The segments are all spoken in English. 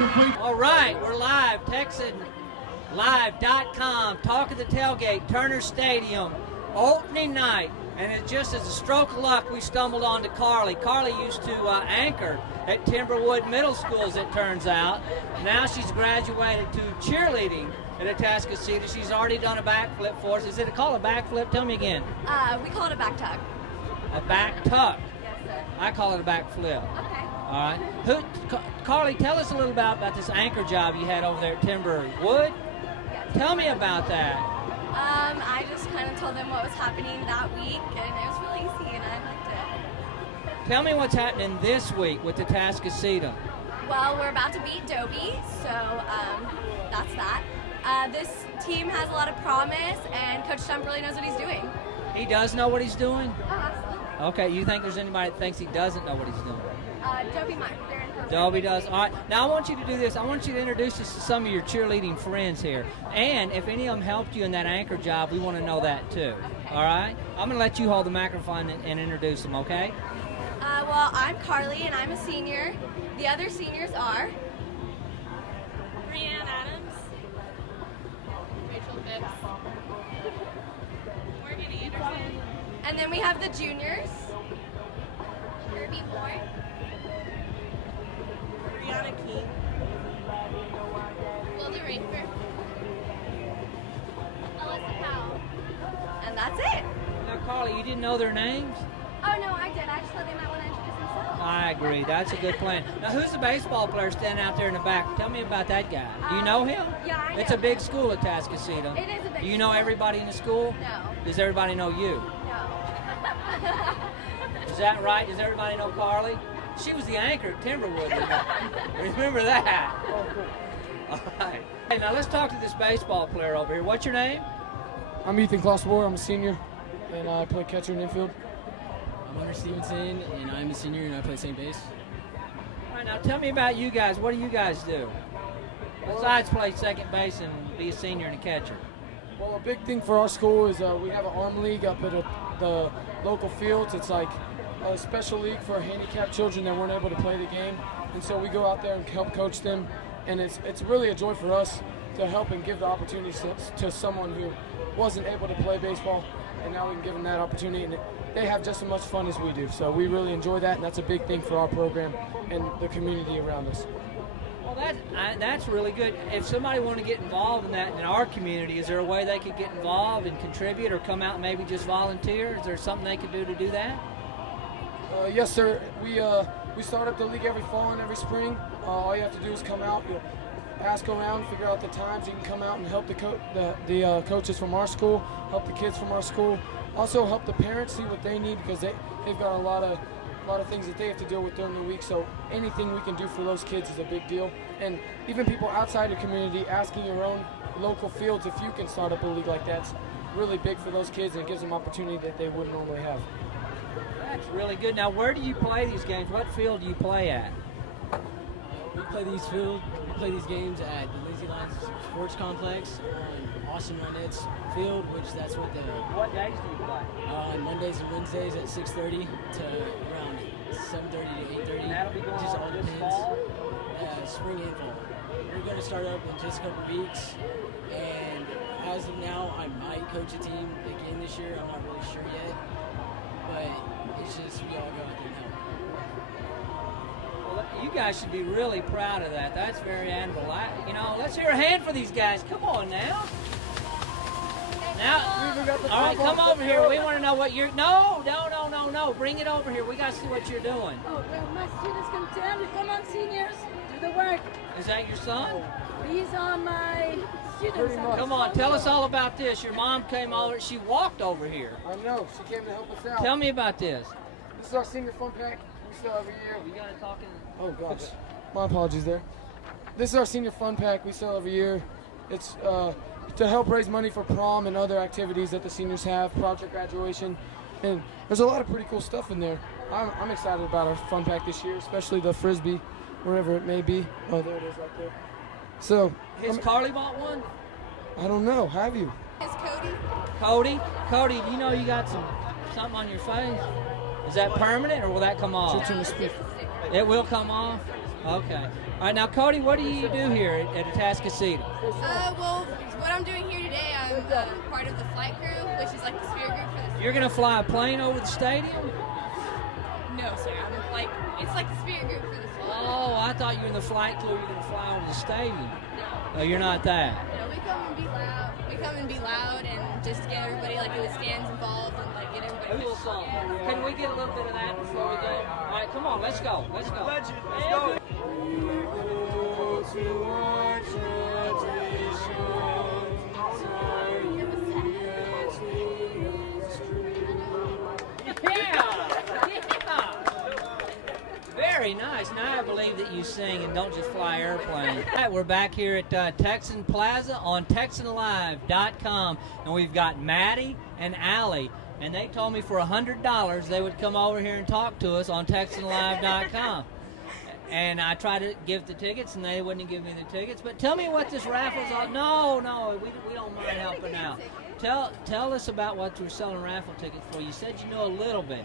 All right, we're live. TexanLive.com. Talk of the Tailgate, Turner Stadium, opening night. And it just as a stroke of luck, we stumbled onto Carly. Carly used to anchor at Timberwood Middle School, as it turns out. Now she's graduated to cheerleading at Atascocita. She's already done a backflip for us. Is it called a backflip? Tell me again. We call it a back tuck. A back tuck. Yes, sir. I call it a backflip. Okay. All right. Carly, tell us a little about this anchor job you had over there at Timberwood. Yes. Tell me about that. I just kind of told them what was happening that week, and it was really easy, and I liked it. Tell me what's happening this week with the Atascocita. Well, we're about to beat Dobie, so that's that. This team has a lot of promise, and Coach Stump really knows what he's doing. He does know what he's doing? Oh, absolutely. Okay, you think there's anybody that thinks he doesn't know what he's doing? Dobie might. They're in for Dobie does. All right. Now, I want you to do this. I want you to introduce us to some of your cheerleading friends here. And if any of them helped you in that anchor job, we want to know that too. Okay. All right? I'm going to let you hold the microphone and introduce them, okay? Well, I'm Carly, and I'm a senior. The other seniors are Brianne Adams, Rachel Phipps, Morgan Anderson, and then we have the juniors. Kirby Moore. Brianna King, Wilda Raper, Alyssa Powell. And that's it. Now, Carly, you didn't know their names? Oh, no, I did. I just thought they might want to introduce themselves. I agree. That's a good plan. Now, who's the baseball player standing out there in the back? Tell me about that guy. Do you know him? Yeah, I know. It's a big school at Atascocita. It is a big Do you know school. everybody in the school? No. Does everybody know you? No. Is that right? Does everybody know Carly? She was the anchor at Timberwood. Remember that? All right. Hey, now let's talk to this baseball player over here. What's your name? I'm Ethan Klossbohr. I'm a senior, and I play catcher and infield. I'm Hunter Stevenson, and I'm a senior, and I play second base. All right, now tell me about you guys. What do you guys do? Besides play second base and be a senior and a catcher. Well, a big thing for our school is we have an arm league up at the local fields. It's like a special league for handicapped children that weren't able to play the game, and so we go out there and help coach them, and it's really a joy for us to help and give the opportunity to someone who wasn't able to play baseball, and now we can give them that opportunity, and they have just as much fun as we do. So we really enjoy that, and that's a big thing for our program and the community around us. Well, that's really good. If somebody wanted to get involved in that in our community, is there a way they could get involved and contribute or come out and maybe just volunteer? Is there something they could do to do that? Yes, sir. We start up the league every fall and every spring. All you have to do is come out, ask around, figure out the times. You can come out and help the coaches from our school, help the kids from our school. Also help the parents see what they need, because they've got a lot of things that they have to deal with during the week. So anything we can do for those kids is a big deal. And even people outside the community, asking your own local fields if you can start up a league like that's really big for those kids, and it gives them opportunity that they wouldn't normally have. That's really good. Now, where do you play these games? What field do you play at? We play these games at the Lazy Lions Sports Complex on Austin Ronette's field, which that's what What days do you play? on Mondays and Wednesdays at 6:30 to around 7:30 to 8:30. And that'll be going Just on all this depends. fall? Spring and fall. We're going to start up in just a couple weeks, and as of now, I might coach a team again this year. I'm not really sure yet, but it's just we all go out there and help. Well, you guys should be really proud of that. That's very admirable. Let's hear a hand for these guys. Come on now. Now, all right, come over here. We want to know what you're. No. Bring it over here. We got to see what you're doing. Oh, well, my students can tell you. Come on, seniors, do the work. Is that your son? These are my students. Come on, tell us all about this. Your mom came over. She walked over here. I know, she came to help us out. Tell me about this. This is our senior fun pack we sell every year. You got to talk in. Oh gosh, my apologies there. This is our senior fun pack we sell every year. It's to help raise money for prom and other activities that the seniors have, project graduation, and there's a lot of pretty cool stuff in there. I'm excited about our fun pack this year, especially the Frisbee, wherever it may be. Oh, there it is right there. So, Has Carly bought one? I don't know, have you? Is Cody? Cody, do you know you got something on your face? Is that permanent or will that come off? Turn the speaker. It will come off? Okay. All right, now, Cody, what do you do here at Atascocita? Well, what I'm doing here today, I'm part of the flight crew, which is like the spirit group for the. You're going to fly a plane over the stadium? No, sir. I'm like it's like the spirit group for the. Oh, I thought you were in the flight crew. You're going to fly over the stadium. No, you're not that. No, we come and be loud. We come and be loud and just get everybody like in the stands involved and like get everybody. Cool song. Can we get a little bit of that before we go? All right, come on, let's go. Let's go. Let's go. Very nice. Now I believe that you sing and don't just fly airplanes. All right, we're back here at Texan Plaza on TexanLive.com, and we've got Maddie and Allie, and they told me for $100 they would come over here and talk to us on TexanLive.com. And I tried to give the tickets, and they wouldn't give me the tickets. But tell me what this raffle's all. No, we don't mind helping out. Tell us about what you're selling raffle tickets for. You said you know a little bit.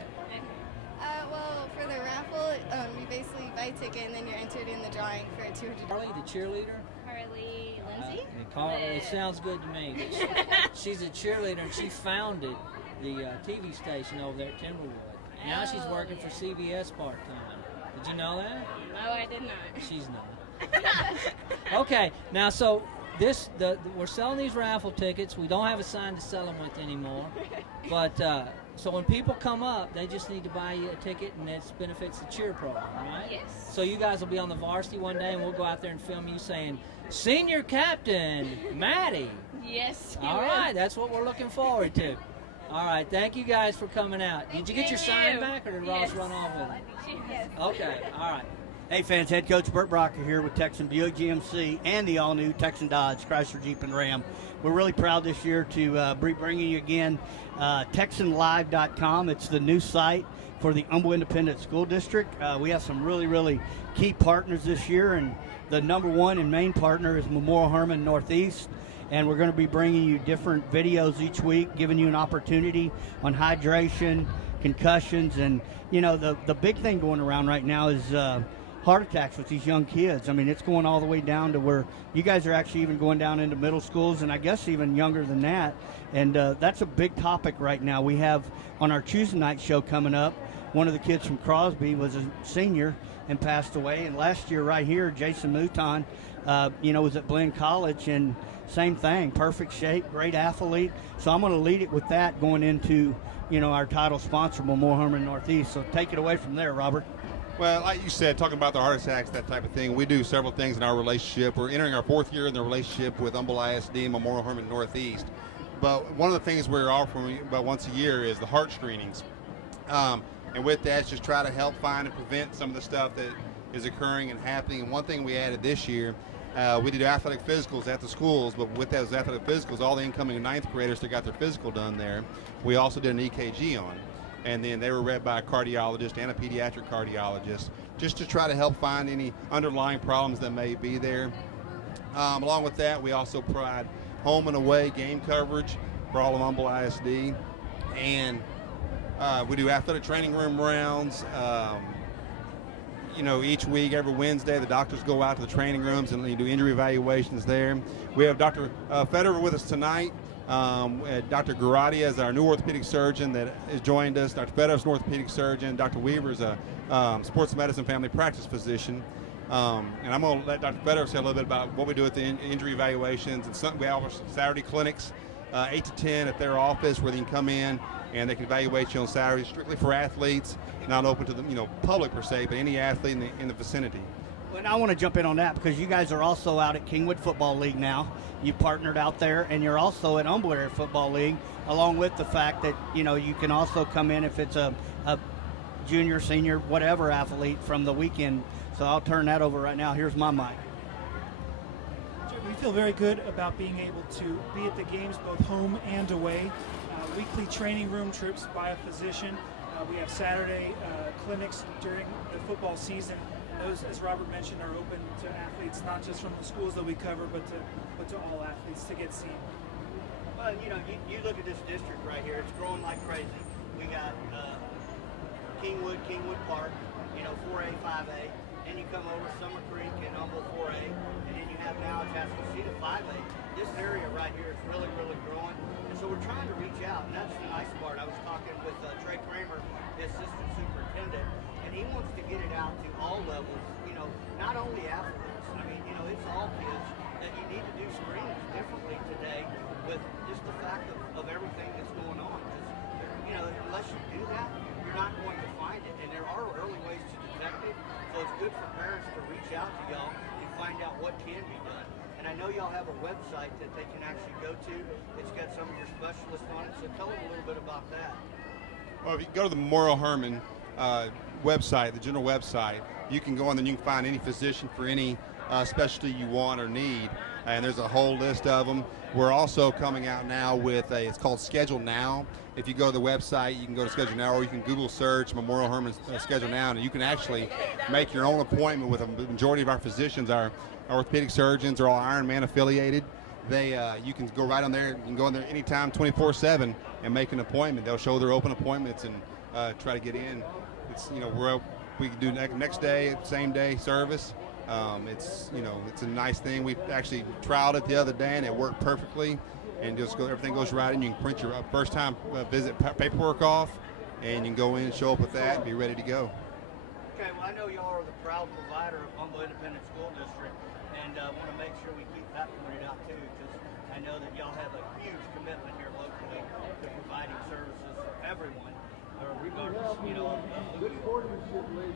Well, for the raffle, you basically buy a ticket and then you're entered in the drawing for $200. Carly, the cheerleader. Carly Lindsay? It sounds good to me. She's a cheerleader, and she founded the TV station over there at Timberwood. Now she's working for CBS part-time. Did you know that? No, I did not. She's not. Okay, now so we're selling these raffle tickets. We don't have a sign to sell them with anymore. But so when people come up, they just need to buy you a ticket, and it benefits the cheer program, right? Yes. So you guys will be on the varsity one day, and we'll go out there and film you saying, "Senior Captain Maddie." Yes. All right, that's what we're looking forward to. All right, thank you guys for coming out. Did you get your sign back, or did Ross run off with it? Yes. Okay, all right. Hey fans, head coach Burt Brocker here with Texan Buick GMC and the all-new Texan Dodge, Chrysler Jeep and Ram. We're really proud this year to be bringing you again TexanLive.com. It's the new site for the Humble Independent School District. We have some really key partners this year, and the number one and main partner is Memorial Hermann Northeast. And we're going to be bringing you different videos each week, giving you an opportunity on hydration, concussions, and you know the big thing going around right now is heart attacks with these young kids. I mean, it's going all the way down to where you guys are actually even going down into middle schools, and I guess even younger than that. And that's a big topic right now. We have on our Tuesday night show coming up, one of the kids from Crosby was a senior and passed away. And last year right here, Jason Mouton, was at Blinn College, and same thing, perfect shape, great athlete. So I'm going to lead it with that going into, our title sponsor, Memorial Hermann Northeast. So take it away from there, Robert. Well, like you said, talking about the heart attacks, that type of thing, we do several things in our relationship. We're entering our 4th year in the relationship with Humble ISD and Memorial Hermann Northeast. But one of the things we're offering about once a year is the heart screenings. And with that, just try to help find and prevent some of the stuff that is occurring and happening. And one thing we added this year, we did athletic physicals at the schools, but with those athletic physicals, all the incoming 9th graders that got their physical done there, we also did an EKG on. And then they were read by a cardiologist and a pediatric cardiologist, just to try to help find any underlying problems that may be there. Along with that, we also provide home and away game coverage for all of Humble ISD. And we do athletic training room rounds. Each week, every Wednesday, the doctors go out to the training rooms and they do injury evaluations there. We have Dr. Federer with us tonight. Dr. Garadia is our new orthopedic surgeon that has joined us. Dr. Federer is an orthopedic surgeon. Dr. Weaver is a sports medicine family practice physician. And I'm going to let Dr. Federer say a little bit about what we do with the injury evaluations. And we offer Saturday clinics, 8 to 10 at their office, where they can come in and they can evaluate you on Saturdays, strictly for athletes, not open to the public per se, but any athlete in the vicinity. Well, I want to jump in on that because you guys are also out at Kingwood Football League now. You partnered out there, and you're also at Humble Area Football League, along with the fact that, you can also come in if it's a junior, senior, whatever athlete from the weekend. So I'll turn that over right now. Here's my mic. We feel very good about being able to be at the games both home and away. Weekly training room trips by a physician. We have Saturday clinics during the football season. Those, as Robert mentioned, are open to athletes, not just from the schools that we cover, but to all athletes to get seen. Well, you look at this district right here, it's growing like crazy. We got Kingwood Park, 4A, 5A. and you come over Summer Creek and Humble 4A, and then you have now Atascocita 5A. This area right here is really, really growing, and so we're trying to reach out, and that's the nice part. I was talking with Trey Kramer, the assistant superintendent, and he wants to get it out to all levels, you know, not only athletes. I mean, you know, it's all kids, that you need to do screenings differently today with just the fact of everything that's going on. Because, you know, unless you do that, you're not going to find it, and there are early ways to detect it, so it's good for parents to reach out to y'all and find out what can be done. And I know y'all have a website that they can actually go to. It's got some of your specialists on it, so tell them a little bit about that. Well, if you go to the Memorial Hermann website, the general website, you can go on there and you can find any physician for any specialty you want or need, and there's a whole list of them. We're also coming out now with it's called Schedule Now. If you go to the website, you can go to Schedule Now, or you can Google search Memorial Hermann Schedule Now, and you can actually make your own appointment with a majority of our physicians. Our orthopedic surgeons are all Ironman affiliated. You can go right on there. You can go in there anytime, 24/7, and make an appointment. They'll show their open appointments and try to get in. It's, you know, we can do next day, same day service. It's, you know, it's a nice thing. We actually trialed it the other day, and it worked perfectly. And everything goes right, and you can print your first time visit paperwork off, and you can go in and show up with that and be ready to go. Okay, well, I know y'all are the proud provider of Humble Independent School District, and want to make sure we keep that pointed out too, because I know that y'all have a huge commitment here locally to providing services for everyone, regardless, you know, of who you are.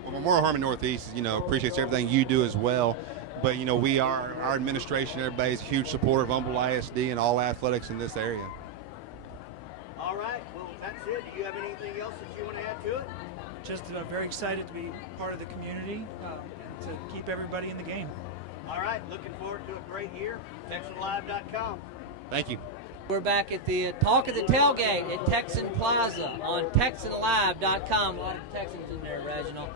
Well, Memorial Hermann Northeast, you know, appreciates everything you do as well. But, you know, our administration, everybody's a huge supporter of Humble ISD and all athletics in this area. All right, well, that's it. Do you have anything else that you want to add to it? Just very excited to be part of the community and to keep everybody in the game. All right, looking forward to a great year. TexanLive.com. Thank you. We're back at the Talk of the Tailgate at Texan Plaza on TexanLive.com. A lot of Texans in there, Reginald.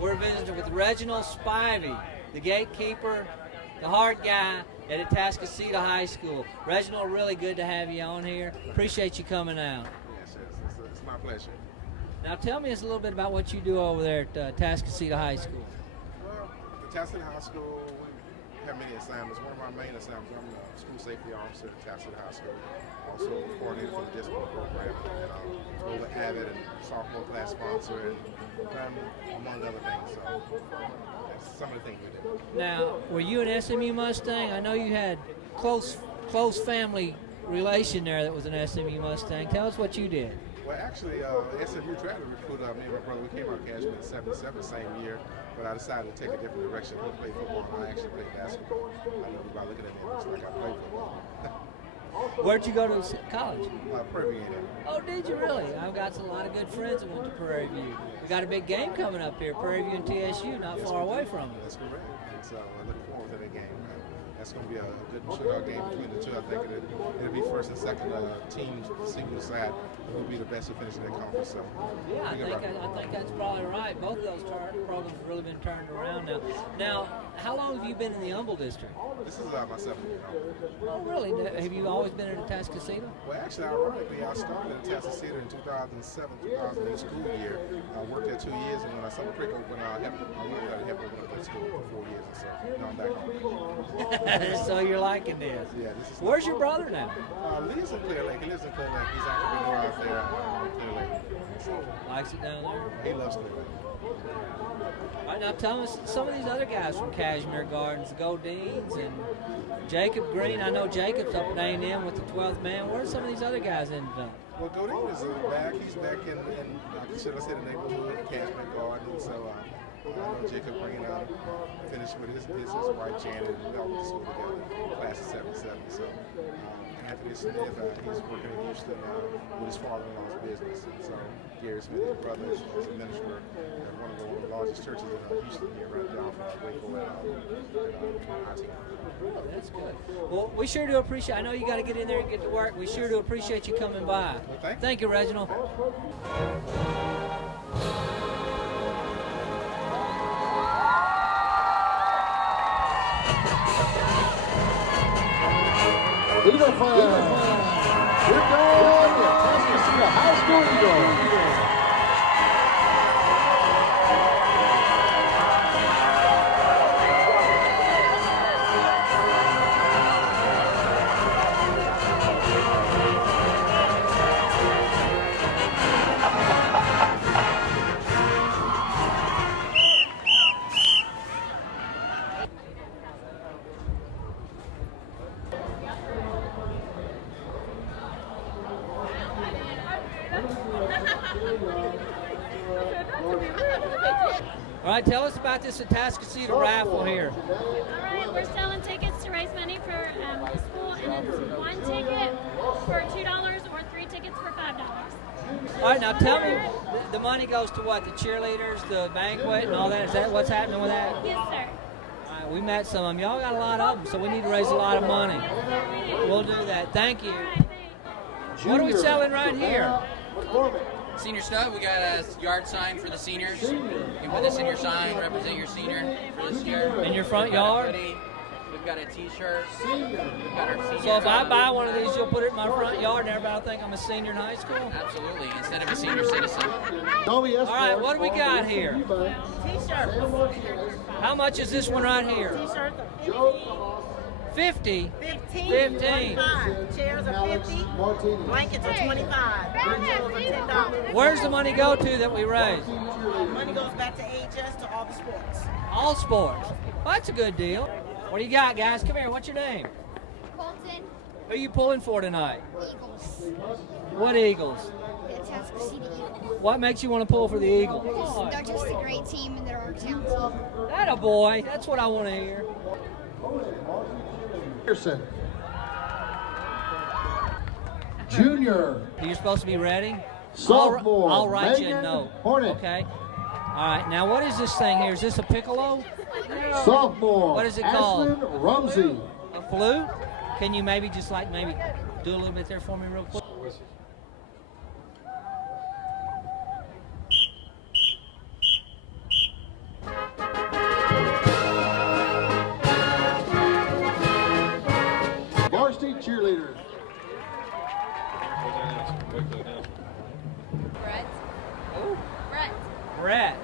We're visiting with Reginald Spivey, the gatekeeper, the hard guy at Atascocita High School. Reginald, really good to have you on here. Appreciate you coming out. Yes, it's my pleasure. Now tell me a little bit about what you do over there at Atascocita High School. Well, the Texan High School, we have many assignments. One of our main assignments, I'm the school safety officer at Texan High School. Also the coordinator for the discipline program, and over Avid and sophomore class sponsor, and among other things. So that's some of the things we do. Now, were you an SMU Mustang? I know you had close family relation there that was an SMU Mustang. Tell us what you did. Well, actually, SMU tried to recruit me and my brother. We came out of Cashman in '77, same year, but I decided to take a different direction. He played football, and I actually played basketball. I know by looking at me, it looks like I played football. Where'd you go to college? Prairie View. Oh, did you really? I've got a lot of good friends that went to Prairie View. We got a big game coming up here, Prairie View and TSU, not far away from us. That's correct. And so I look forward to that game. That's going to be a good shootout game between the two. I think it'll be first and second teams, single side, will be the best to finish in that conference. So yeah, I think that's probably right. Both of those programs have really been turned around now. Now, how long have you been in the Humble District? This is my 7th year. Oh, really? Have you always been in Atascocita? Well, actually, ironically, I started at Atascocita in 2007-2008 school year. I worked there 2 years, and when I Summer Creek opened, I learned how to help open up that school for 4 years or so. Now I'm back home. So you're liking this? Yeah. This is. Where's your brother now? He lives in Clear Lake. He lives in Clear Lake. He's an entrepreneur out there in Clear Lake. So, likes it down there? He loves Clear Lake. All right, now tell us some of these other guys from Cashmere Gardens, Godines and Jacob Green. I know Jacob's up at A&M with the 12th man. Where are some of these other guys ended up? Well, Godine is back. He's back in should I say, the neighborhood, Cashmere Gardens. So I know Jacob Green finished with his wife Janet, and we all went to school together, class of '77. So Anthony Smith, he's working in Houston with his father-in-law's business. And so Gary Smith, his brother, is a minister at one of the largest churches in Houston here, right down from Waco and I-10. Oh, that's good. Well, we sure do appreciate. I know you got to get in there and get to work. We sure do appreciate you coming by. Well, thank you, Reginald. Eagle flag. Here goes the Atascocita High School Eagles. All right, tell us about this Atascocita raffle here. All right, we're selling tickets to raise money for the school, and it's 1 ticket for $2 or 3 tickets for $5. All right, now tell me, the money goes to what? The cheerleaders, the banquet, and all that? Is that what's happening with that? Yes, sir. All right, we met some of them. Y'all got a lot of them, so we need to raise a lot of money. We'll do that. Thank you. What are we selling right here? Senior stuff. We got a yard sign for the seniors. You can put this in your sign, represent your senior for this year. In your front yard? We've got a T-shirt. We've got our senior. So if I buy one of these, you'll put it in my front yard, and everybody will think I'm a senior in high school? Absolutely, instead of a senior citizen. All right, what do we got here? T-shirts. How much is this one right here? T-shirts are 50? 15. 25. Chairs are 50. Blankets are 25. Pillows are $10. Where's the money go to that we raise? Money goes back to AHS to all the sports. All sports. Well, that's a good deal. What do you got, guys? Come here. What's your name? Colton. Who are you pulling for tonight? Eagles. What Eagles? The Atascocita Eagles. What makes you want to pull for the Eagles? They're just a great team and they're our town team. That a boy. That's what I want to hear. Pearson. Junior. You're supposed to be ready? Sophomore. I'll write you a Megan note. Hornet. Okay. All right. Now, what is this thing here? Is this a piccolo? Sophomore. What is it called? Ashlyn Rumsey. A flute? Can you maybe just maybe do a little bit there for me real quick? Varsity cheerleaders. Brett. Who? Brett. Brett.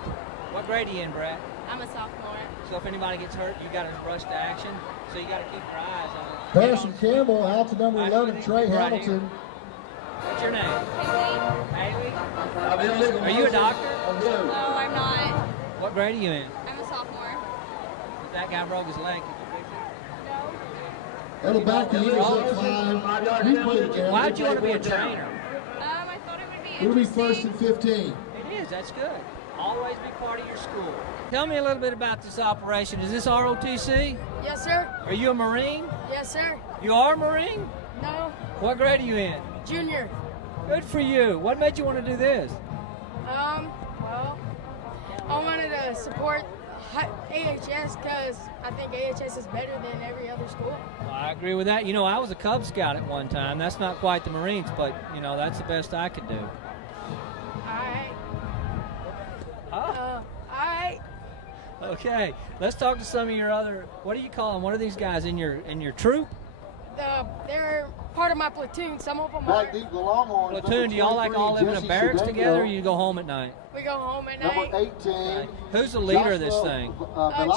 What grade are you in, Brett? I'm a sophomore. So if anybody gets hurt, you got to rush to action. So you got to keep your eyes on it. Harrison Campbell out to number 11, Trey Hamilton. What's your name? Haley. Haley? Are you a doctor? No, I'm not. What grade are you in? I'm a sophomore. If that guy broke his leg, At the back of the Clyde. He played again. why'd you want to be a trainer? I thought it would be It'll be interesting. first and 15. It is. That's good. Always be part of your school. Tell me a little bit about this operation. Is this ROTC? Yes, sir. Are you a Marine? Yes, sir. You are a Marine? No. What grade are you in? Junior. Good for you. What made you want to do this? Well, I wanted to support AHS because I think AHS is better than every other school. Well, I agree with that. You know, I was a Cub Scout at one time. That's not quite the Marines, but, you know, that's the best I could do. Alright. Oh. Alright. Okay. Let's talk to some of your other, what do you call them? What are these guys in your troop? They're part of my platoon. Some of them Back are. deep, the Longhorns. Platoon, do y'all all live in a barracks together or you go home at night? We go home at night. Number 18. Who's the leader of this thing?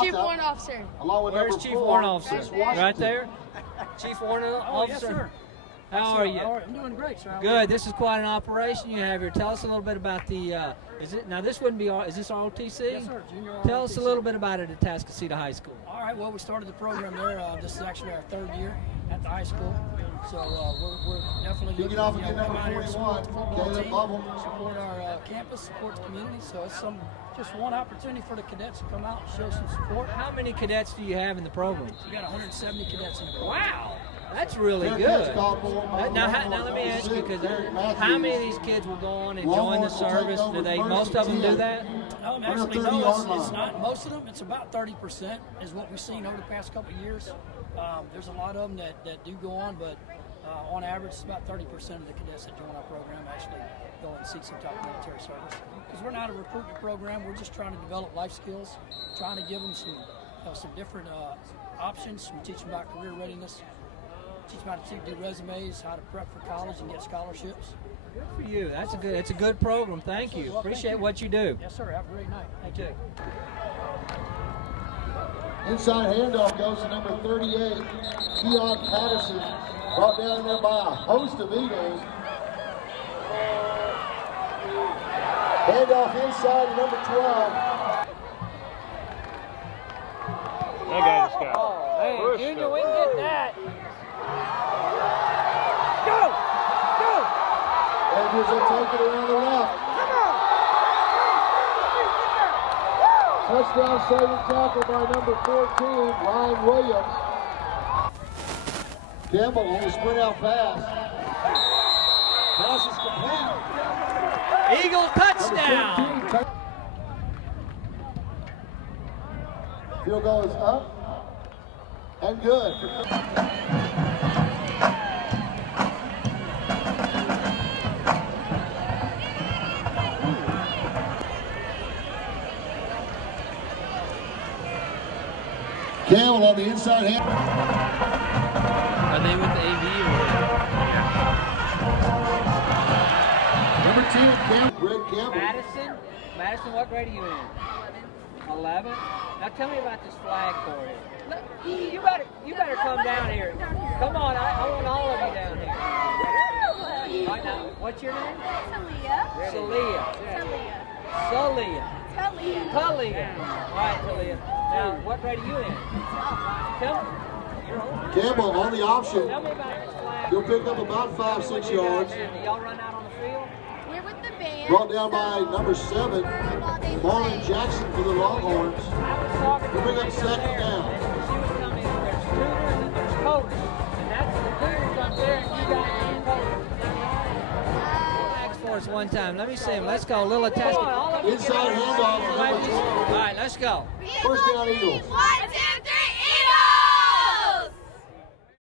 Chief Warrant Officer. Along with Where's number Chief 4, Warrant Officer? Chris Washington. Right there? Chief Warrant Officer? Yes, sir. How are you? I'm doing great, sir. Good. This is quite an operation you have here. Tell us a little bit about the. Is it now? This wouldn't be. Is this ROTC? Yes, sir. Junior Tell us a ROTC. little bit about it at Atascocita High School. All right. Well, we started the program there. This is actually our 3rd year at the high school. So we're definitely Kick it looking off to again, come number out here and support 41, the football Caleb team, Bubble. support our campus, support the community. So it's just one opportunity for the cadets to come out and show some support. How many cadets do you have in the program? We got 170 cadets in the program. Wow, that's really good. Now let me ask you, because how many of these kids will go on and join the service? Do they? Most of them do that? Actually, no, it's not. Most of them, it's about 30% is what we've seen over the past couple of years. There's a lot of them that do go on, but on average, it's about 30% of the cadets that join our program actually go and seek some type of military service. Because we're not a recruitment program, we're just trying to develop life skills, trying to give them some different options. We teach them about career readiness, teach them how to do resumes, how to prep for college and get scholarships. Good for you. It's a good program. Thank you. Appreciate what you do. Yes, sir. Have a great night. Thank you. Inside handoff goes to number 38, Keon Patterson. Brought down there by a host of Eagles. Handoff inside to number 12. That guy just got Hey, Junior, we can get that. Rangers will take it around the left. Touchdown saving tackle by number 14, Ryan Williams. Campbell on the sprint out pass. Pass is complete. Eagle touchdown. Field goal is up and good. Campbell on the inside hand. Are they with the AV Number 2, Greg Campbell. Madison, what grade are you in? 11. Now tell me about this flag for you. Look, you better come down here. Come on, I want all of you down here. All right, now, what's your name? Talia. Talia. All right, Talia. Now, what grade are you in? Tell me. Campbell on the option. Tell me about this flag. He'll pick up about 5-6 yards. Do y'all run out on the field? We're with the band. Brought down by number 7, Marlon Jackson for the Longhorns. He'll bring up second down. She was telling me that there's tutors and there's coaches. And that's the tutors up there and you guys are the coaches. Flags for us one time. Let me see them. Let's go. A little attachment. Inside handoff. All right, let's go. First down, Eagles.